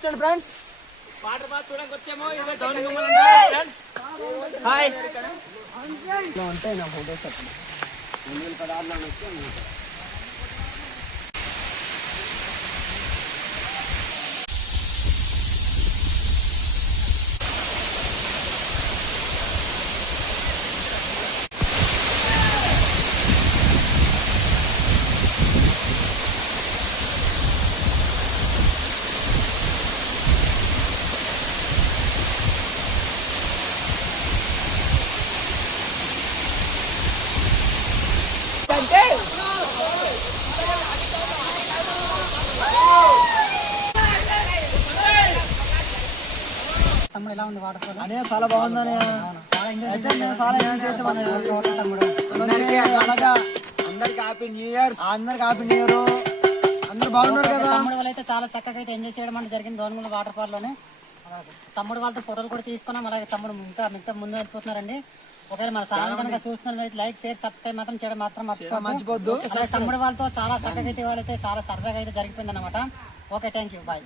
వచ్చాడు friends. Water falls చూడడానికి వచ్చాము. ఇదే డౌన్ ఫ్రెండ్స్. హాయ్. అంటే నా ఫోటోస్ చెప్పండి. 2016లో వచ్చాము. తమ్ముడు ఎలా ఉంది వాటర్ ఫాల్? అనే చాలా బాగుందని చాలా ఎంజాయ్ చేసామని. అందరికి హ్యాపీ న్యూ ఇయర్. అందరికి హ్యాపీ న్యూ ఇయర్. అందరు బాగున్నారు కదా. తమ్ముడు వాళ్ళు అయితే చాలా చక్కగా అయితే ఎంజాయ్ చేయడం అంటే జరిగింది దోనగుండ వాటర్ ఫాల్ లోనే. తమ్ముడు వాళ్ళతో ఫోటోలు కూడా తీసుకున్నాం. అలాగే తమ్ముడు ఇంకా ముందు వెళ్ళిపోతున్నారండి. ఒకవేళ మన ఛానల్ కనుక చూస్తున్నారు లైక్ షేర్ సబ్స్క్రైబ్ మాత్రం చేయడం మాత్రం మర్చిపోద్దు. తమ్ముడు వాళ్ళతో చాలా చక్కగా అయితే వాళ్ళైతే చాలా సరదాగా అయితే జరిగిపోయింది అనమాట. Okay, thank you, bye.